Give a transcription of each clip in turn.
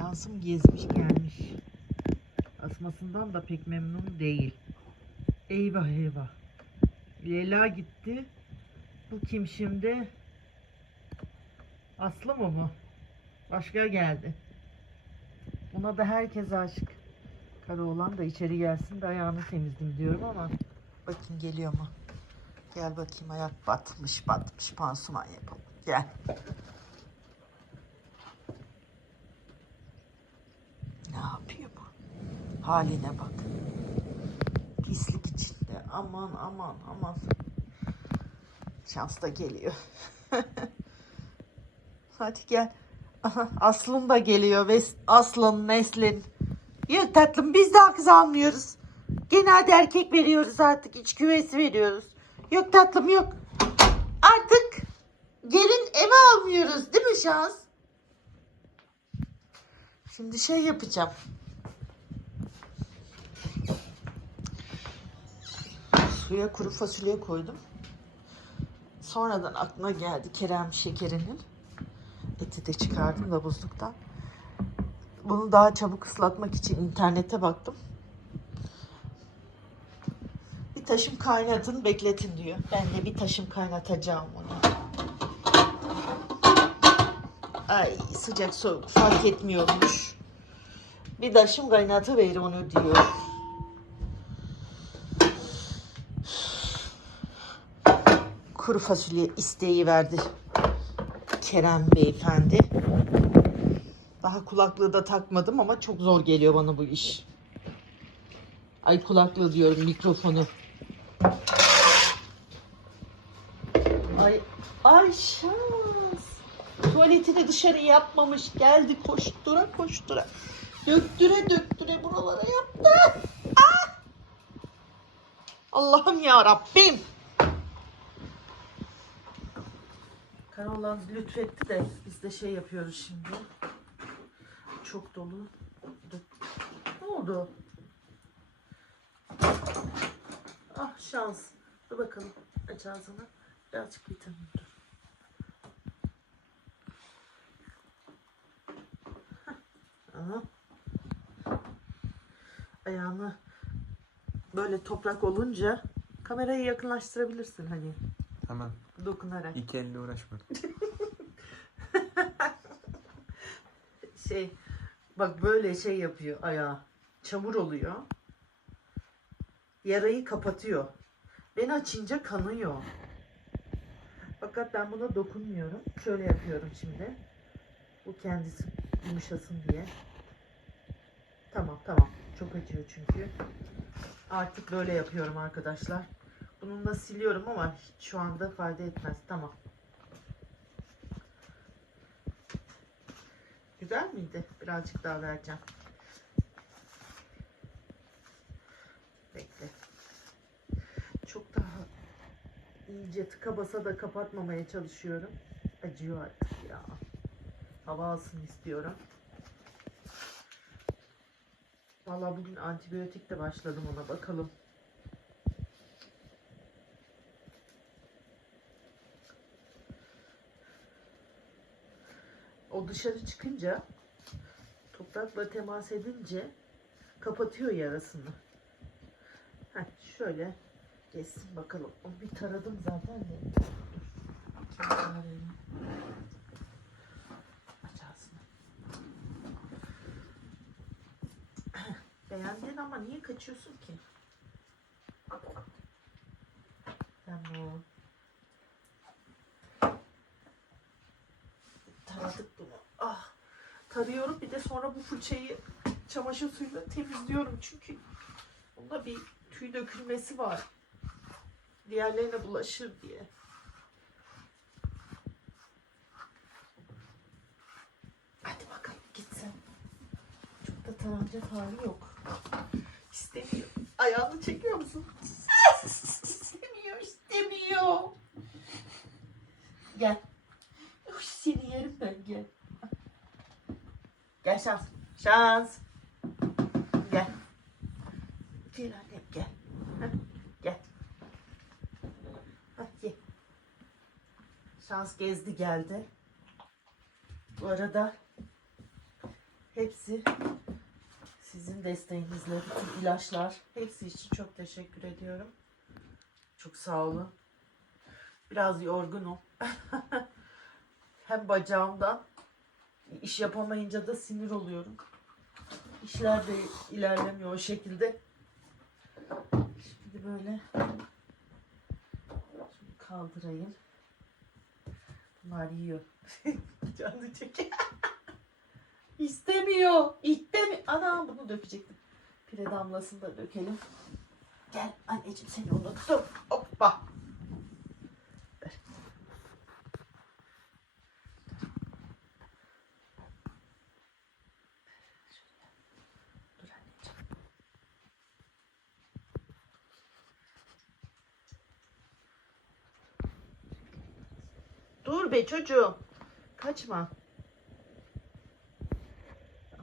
Şansım gezmiş gelmiş. Asmasından da pek memnun değil. Eyvah eyvah. Leyla gitti. Bu kim şimdi? Aslı mı bu? Başka geldi. Buna da herkes aşık. Karaoğlan da içeri gelsin de ayağını temizleyeyim diyorum ama bakayım geliyor mu? Gel bakayım ayak batmış batmış pansuman yapalım. Gel. Ne yapıyor bu? Haline bak. Pislik içinde. Aman aman aman. Şans da geliyor. Hadi gel. Aslın da geliyor. Ve Aslın, Neslin. Yok tatlım biz daha kız almıyoruz. Genelde erkek veriyoruz artık. iç küvesi veriyoruz. Yok tatlım yok. Artık gelin eve almıyoruz değil mi Şans? Şimdi şey yapacağım. Suya kuru fasulye koydum. Sonradan aklına geldi Kerem şekerinin. Eti de çıkardım da buzluktan. Bunu daha çabuk ıslatmak için internete baktım. Bir taşım kaynatın, bekletin diyor. Ben de bir taşım kaynatacağım onu. Ay sıcak soğuk fark etmiyormuş. Bir taşım kaynatıver onu diyor. Kuru fasulye isteği verdi Kerem beyefendi. Daha kulaklığı da takmadım ama çok zor geliyor bana bu iş. Ay kulaklığı diyorum mikrofonu. Ay, ay şans. Tuvaletini dışarı yapmamış. Geldi koştura koştura. Döktüre döktüre buralara yaptı. Ah! Allah'ım ya Rabbim. Karaoğlan lütfetti de biz de şey yapıyoruz şimdi. Çok dolu. Ne oldu? Ah şans. Dur bakalım. Aç ağzını. Birazcık vitamin dur. Aha. Ayağını böyle toprak olunca kamerayı yakınlaştırabilirsin hani Tamam. Dokunarak. İki elle uğraşma. Şey bak böyle şey yapıyor ayağı. Çamur oluyor. Yarayı kapatıyor. Ben açınca kanıyor. Fakat ben buna dokunmuyorum. Şöyle yapıyorum şimdi. Bu kendisi yumuşasın diye. Tamam tamam. Çok acıyor çünkü. Artık böyle yapıyorum arkadaşlar. Bununla siliyorum ama şu anda fayda etmez. Tamam. Güzel miydi? Birazcık daha vereceğim. Bekle. Çok daha iyice tıka basa da kapatmamaya çalışıyorum. Acıyor artık ya. Hava alsın istiyorum. Vallahi bugün antibiyotik de başladım ona bakalım. O dışarı çıkınca toprakla temas edince kapatıyor yarasını. Heh, şöyle geçsin bakalım. Onu bir taradım zaten de. Aç ağzını. Beğendin ama niye kaçıyorsun ki? Tamam. Taradık bunu. Ah. Tarıyorum bir de sonra bu fırçayı çamaşır suyuyla temizliyorum çünkü bunda bir tüy dökülmesi var. Diğerlerine bulaşır diye. Hadi bakalım gitsin. Çok da taranacak hali yok. İstemiyor. Ayağını çekiyor musun? istemiyor, istemiyor. Gel. Seni yerim ben gel. Gel şans. Şans. Gel. Gel annem gel. Gel. Hah, ye. Şans gezdi geldi. Bu arada Hepsi sizin desteğinizle bütün ilaçlar hepsi için çok teşekkür ediyorum. Çok sağ olun. Biraz yorgunum. Hem bacağımdan iş yapamayınca da sinir oluyorum. İşler de ilerlemiyor o şekilde. Şimdi böyle şunu kaldırayım. Bunlar yiyor. Canlı çekiyor. İstemiyor. İstemiyor. Ana bunu dökecektim. Pire damlasını da dökelim. Gel anneciğim seni unuttum. Hoppa. Be çocuğum. Kaçma.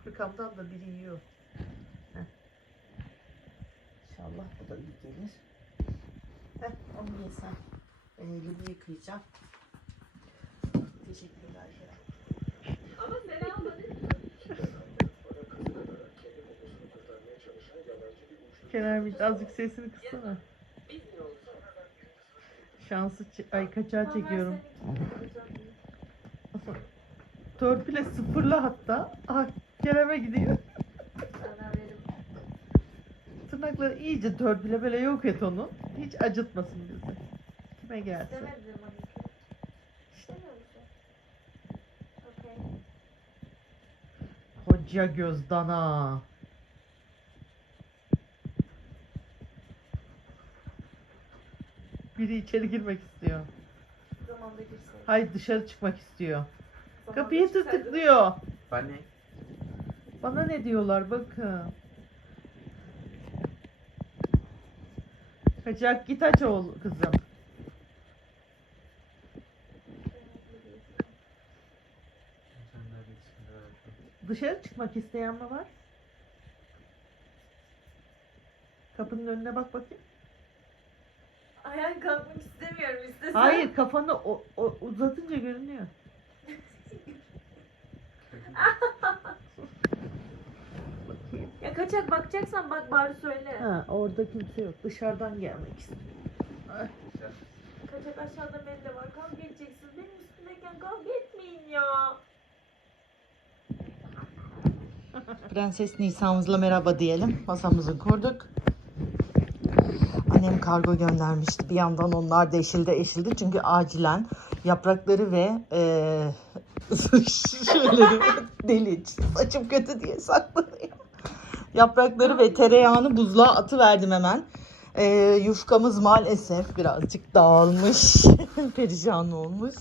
Arkamdan da biri yiyor. Heh. İnşallah bu da iyi gelir. Heh, onu ye sen. Ben elimi yıkayacağım. Teşekkürler. Ama sen almadın. Kenan bir azıcık sesini kıssana. Şansı ay kaçağı çekiyorum. Torpile sıfırla hatta. Ah Kerem'e gidiyor. Tırnakları iyice törpüle böyle yok et onu. Hiç acıtmasın bizi. Kime? Okey. Koca göz dana. Biri içeri girmek istiyor. Zamanda girseydin. Hayır dışarı çıkmak istiyor. Zamanda Kapıyı çıksaydın. tıkıklıyor. Ben ne? Bana ne diyorlar bakın. Kaçak git aç oğul kızım. Dışarı çıkmak isteyen mi var? Kapının önüne bak bakayım. Ayağa kalkmak istemiyorum istesem. Hayır kafanı o, o- uzatınca görünüyor. Ya kaçak bakacaksan bak bari söyle. Ha, orada kimse yok. Dışarıdan gelmek istiyor. Ay, Kaçak aşağıda bende var. Kavga edeceksiniz. Benim üstümdeyken kavga etmeyin ya. Prenses Nisa'mızla merhaba diyelim. Masamızı kurduk. Annem kargo göndermişti. Bir yandan onlar da eşildi eşildi. Çünkü acilen yaprakları ve eee şöyle deli saçım kötü diye saklanıyor. Yaprakları ve tereyağını buzluğa atıverdim hemen. Eee yufkamız maalesef birazcık dağılmış. Perişan olmuş.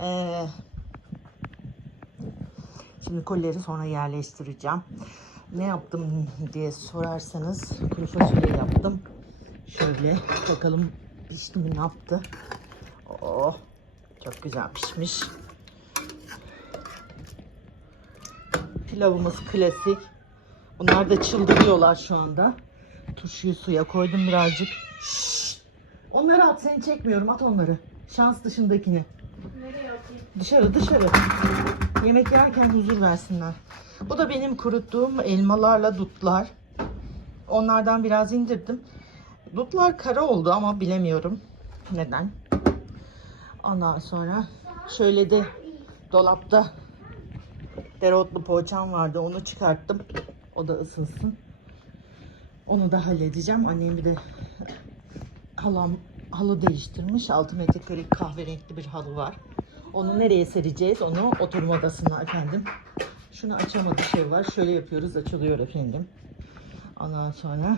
Eee Şimdi kolleri sonra yerleştireceğim. Ne yaptım diye sorarsanız kuru fasulye yaptım. Şöyle bakalım pişti mi ne yaptı. Oh çok güzel pişmiş. Pilavımız klasik. Bunlar da çıldırıyorlar şu anda. Turşuyu suya koydum birazcık. Şşş. Onları at seni çekmiyorum at onları. Şans dışındakini. Nereye atayım? Dışarı dışarı. Yemek yerken huzur versinler. Bu da benim kuruttuğum elmalarla dutlar. Onlardan biraz indirdim. Dutlar kara oldu ama bilemiyorum neden. Ondan sonra şöyle de dolapta dereotlu poğaçam vardı. Onu çıkarttım. O da ısınsın. Onu da halledeceğim. Annem bir de halam halı değiştirmiş. 6 metrekare kahverengi bir halı var. Onu nereye sereceğiz? Onu oturma odasına efendim. Şunu açamadı şey var. Şöyle yapıyoruz. Açılıyor efendim. Ondan sonra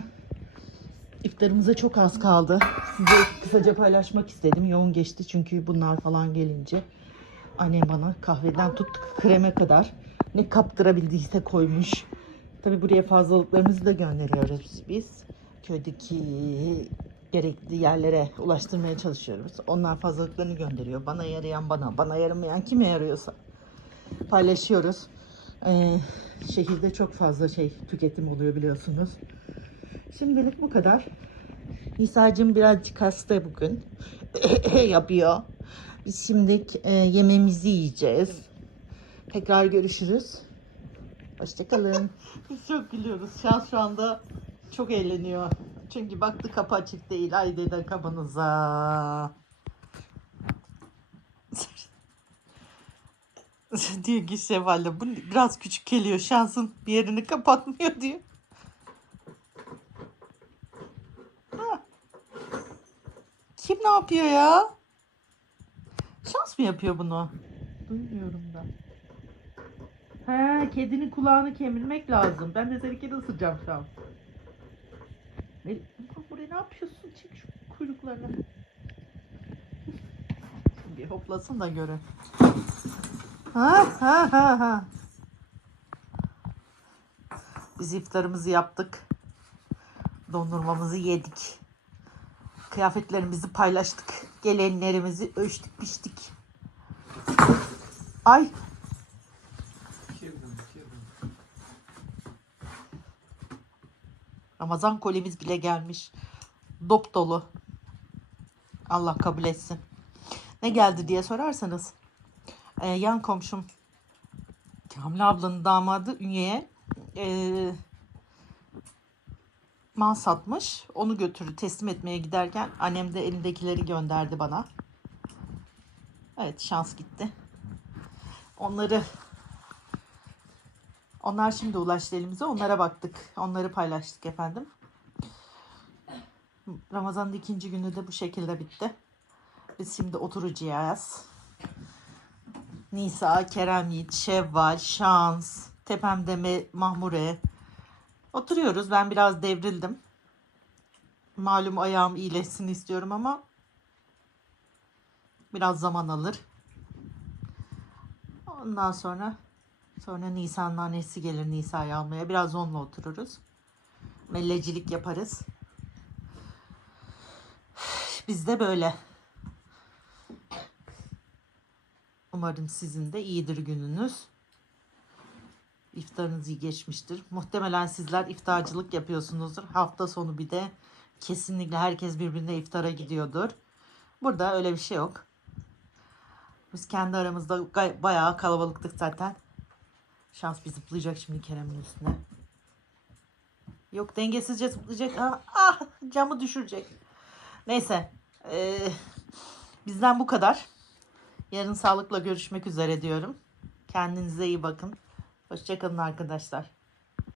iftarımıza çok az kaldı. Size kısaca paylaşmak istedim. Yoğun geçti çünkü bunlar falan gelince. Annem bana kahveden tut kreme kadar ne kaptırabildiyse koymuş. Tabi buraya fazlalıklarımızı da gönderiyoruz biz. Köydeki gerekli yerlere ulaştırmaya çalışıyoruz. Onlar fazlalıklarını gönderiyor. Bana yarayan bana, bana yaramayan kime yarıyorsa paylaşıyoruz. Ee, şehirde çok fazla şey tüketim oluyor biliyorsunuz. Şimdilik bu kadar. Nisa'cığım birazcık hasta bugün. yapıyor. Biz şimdi e, yemeğimizi yiyeceğiz. Tekrar görüşürüz. Hoşçakalın. Biz çok gülüyoruz. Şans şu anda çok eğleniyor. Çünkü baktı kapı açık değil. Haydi de kapınıza. diyor ki Şevval'le bu biraz küçük geliyor. Şansın bir yerini kapatmıyor diyor. Kim ne yapıyor ya? Şans mı yapıyor bunu? Duymuyorum da. He, kedinin kulağını kemirmek lazım. Ben de seninkini ısıracağım şu an. Ne, buraya ne yapıyorsun? Çek şu kuyruklarını. Bir hoplasın da görün. Ha ha ha ha. Biz iftarımızı yaptık. Dondurmamızı yedik. Kıyafetlerimizi paylaştık. Gelenlerimizi ölçtük biçtik. Ay. Ramazan kolimiz bile gelmiş. Dop dolu. Allah kabul etsin. Ne geldi diye sorarsanız. e, yan komşum Kamile ablanın damadı Ünye'ye e, mal satmış. Onu götürdü teslim etmeye giderken annem de elindekileri gönderdi bana. Evet şans gitti. Onları onlar şimdi ulaştı elimize. Onlara baktık. Onları paylaştık efendim. Ramazan'ın ikinci günü de bu şekilde bitti. Biz şimdi oturacağız. Nisa, Kerem Yiğit, Şevval, Şans, Tepemdeme, Mahmure. Oturuyoruz. Ben biraz devrildim. Malum ayağım iyileşsin istiyorum ama biraz zaman alır. Ondan sonra Sonra Nisan'ın annesi gelir Nisa'yı almaya. Biraz onunla otururuz. Mellecilik yaparız. Biz de böyle. Umarım sizin de iyidir gününüz. İftarınız iyi geçmiştir. Muhtemelen sizler iftarcılık yapıyorsunuzdur. Hafta sonu bir de kesinlikle herkes birbirine iftara gidiyordur. Burada öyle bir şey yok. Biz kendi aramızda bayağı kalabalıktık zaten. Şans bir zıplayacak şimdi Kerem'in üstüne. Yok dengesizce zıplayacak. Ah, ah camı düşürecek. Neyse. eee, bizden bu kadar. Yarın sağlıkla görüşmek üzere diyorum. Kendinize iyi bakın. Hoşçakalın arkadaşlar.